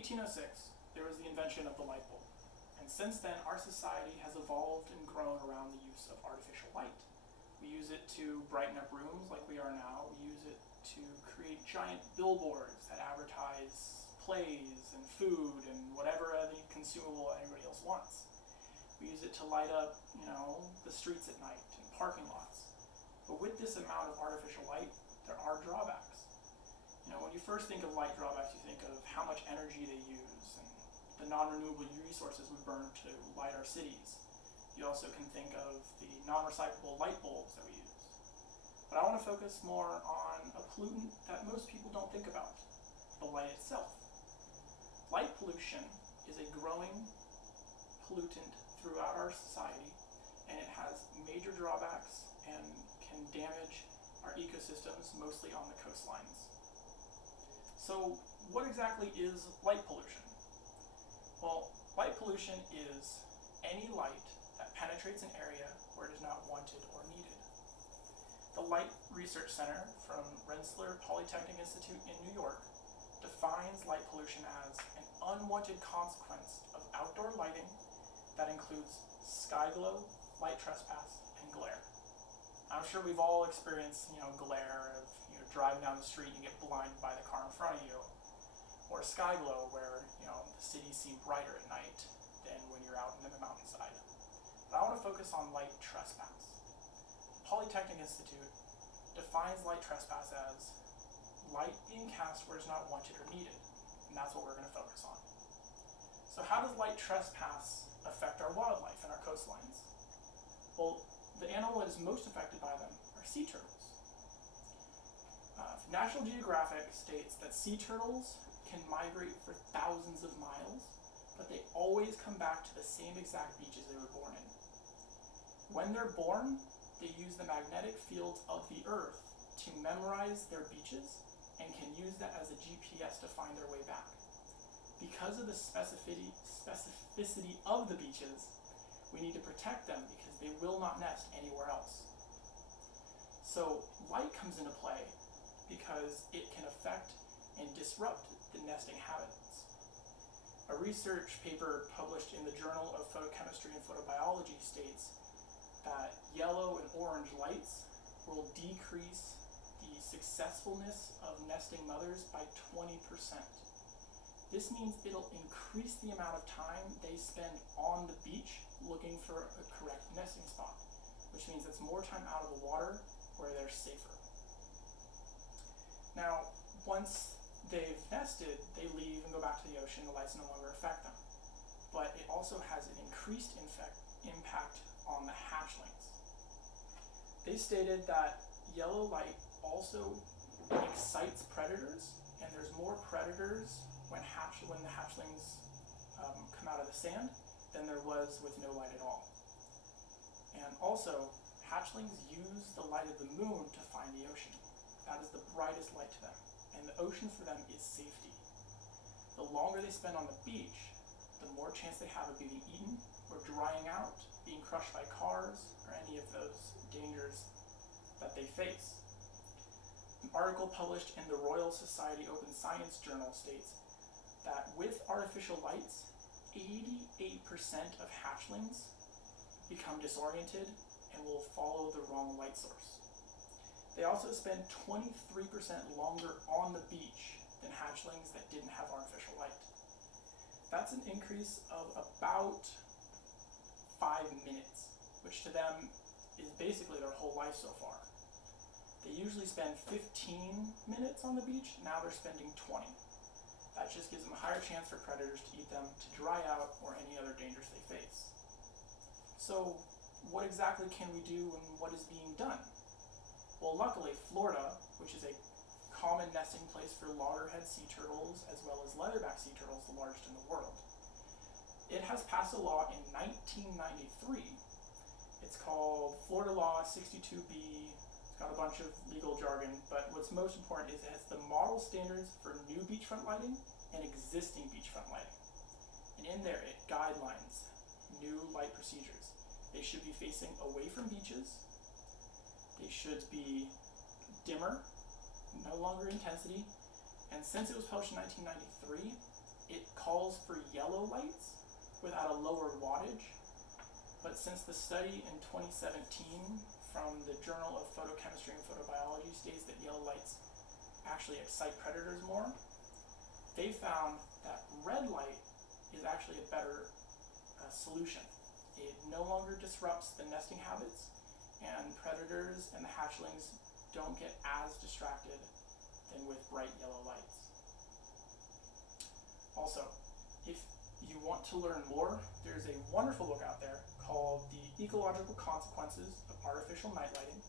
1806, there was the invention of the light bulb. And since then, our society has evolved and grown around the use of artificial light. We use it to brighten up rooms like we are now. We use it to create giant billboards that advertise plays and food and whatever any consumable anybody else wants. We use it to light up, the streets at night and parking lots. But with this amount of artificial light, there are drawbacks. When you first think of light drawbacks, you think of how much energy they use and the non-renewable resources we burn to light our cities. You also can think of the non-recyclable light bulbs that we use. But I want to focus more on a pollutant that most people don't think about, the light itself. Light pollution is a growing pollutant throughout our society, and it has major drawbacks and can damage our ecosystems, mostly on the coastlines. So what exactly is light pollution? Well, light pollution is any light that penetrates an area where it is not wanted or needed. The Light Research Center from Rensselaer Polytechnic Institute in New York defines light pollution as an unwanted consequence of outdoor lighting that includes sky glow, light trespass, and glare. I'm sure we've all experienced, glare of driving down the street and you get blinded by the car in front of you, or sky glow where the cities seem brighter at night than when you're out in the mountainside. But I want to focus on light trespass. The Polytechnic Institute defines light trespass as light being cast where it's not wanted or needed, and that's what we're going to focus on. So how does light trespass affect our wildlife and our coastlines? Well, the animal that is most affected by them are sea turtles. National Geographic states that sea turtles can migrate for thousands of miles, but they always come back to the same exact beaches they were born in. When they're born, they use the magnetic fields of the Earth to memorize their beaches and can use that as a GPS to find their way back. Because of the specificity of the beaches, we need to protect them because they will not nest anywhere else. So light comes into play because it can affect and disrupt the nesting habits. A research paper published in the Journal of Photochemistry and Photobiology states that yellow and orange lights will decrease the successfulness of nesting mothers by 20%. This means it'll increase the amount of time they spend on the beach looking for a correct nesting spot, which means it's more time out of the water where they're safer. Now, once they've nested, they leave and go back to the ocean. The lights no longer affect them. But it also has an increased impact on the hatchlings. They stated that yellow light also excites predators, and there's more predators when the hatchlings come out of the sand than there was with no light at all. And also, hatchlings use the light of the moon to find the ocean. That is the brightest light to them, and the ocean for them is safety. The longer they spend on the beach, the more chance they have of being eaten or drying out, being crushed by cars, or any of those dangers that they face. An article published in the Royal Society Open Science Journal states that with artificial lights, 88% of hatchlings become disoriented and will follow the wrong light source. They also spend 23% longer on the beach than hatchlings that didn't have artificial light. That's an increase of about 5 minutes, which to them is basically their whole life so far. They usually spend 15 minutes on the beach, now they're spending 20. That just gives them a higher chance for predators to eat them, to dry out, or any other dangers they face. So what exactly can we do and what is being done? Well, luckily, Florida, which is a common nesting place for loggerhead sea turtles as well as leatherback sea turtles, the largest in the world, it has passed a law in 1993. It's called Florida Law 62B. It's got a bunch of legal jargon, but what's most important is it has the model standards for new beachfront lighting and existing beachfront lighting. And in there, it guidelines new light procedures. They should be facing away from beaches. They should be dimmer, no longer intensity, and since it was published in 1993, it calls for yellow lights without a lower wattage, but since the study in 2017 from the Journal of Photochemistry and Photobiology states that yellow lights actually excite predators more, they found that red light is actually a better solution. It no longer disrupts the nesting habits, and predators and the hatchlings don't get as distracted than with bright yellow lights. Also, if you want to learn more, there's a wonderful book out there called The Ecological Consequences of Artificial Night Lighting,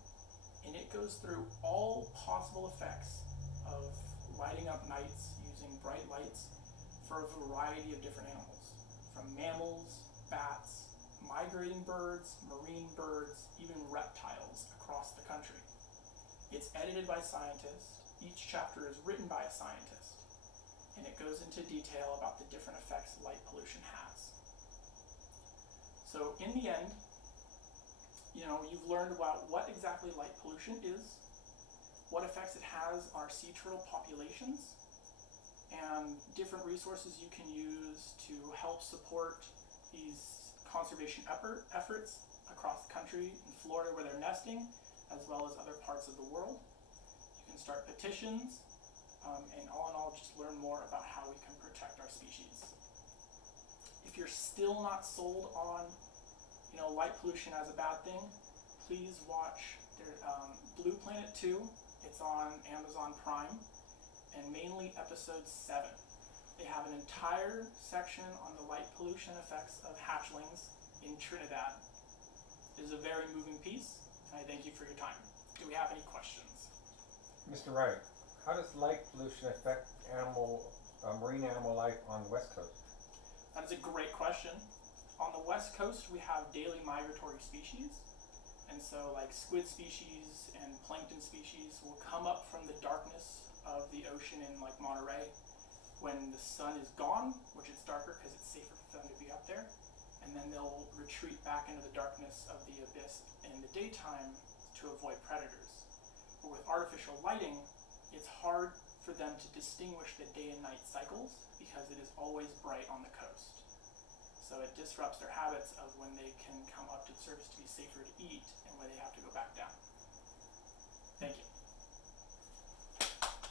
and it goes through all possible effects of lighting up nights using bright lights for a variety of different animals, from mammals, bats, migrating birds, marine birds, even reptiles across the country. It's edited by scientists. Each chapter is written by a scientist, and it goes into detail about the different effects light pollution has. So in the end, you've learned about what exactly light pollution is, what effects it has on our sea turtle populations, and different resources you can use to help support these conservation efforts across the country, in Florida where they're nesting, as well as other parts of the world. You can start petitions, and all in all, just learn more about how we can protect our species. If you're still not sold on, light pollution as a bad thing, please watch Blue Planet 2. It's on Amazon Prime, and mainly episode 7. They have an entire section on the light pollution effects of hatchlings in Trinidad. It is a very moving piece, and I thank you for your time. Do we have any questions? Mr. Wright, how does light pollution affect marine animal life on the West Coast? That is a great question. On the West Coast, we have daily migratory species, and so like squid species and plankton species will come up from the darkness of the ocean in like Monterey when the sun is gone, which it's darker because it's safer for them to be up there, and then they'll retreat back into the darkness of the abyss in the daytime to avoid predators. But with artificial lighting, it's hard for them to distinguish the day and night cycles because it is always bright on the coast. So it disrupts their habits of when they can come up to the surface to be safer to eat and when they have to go back down. Thank you.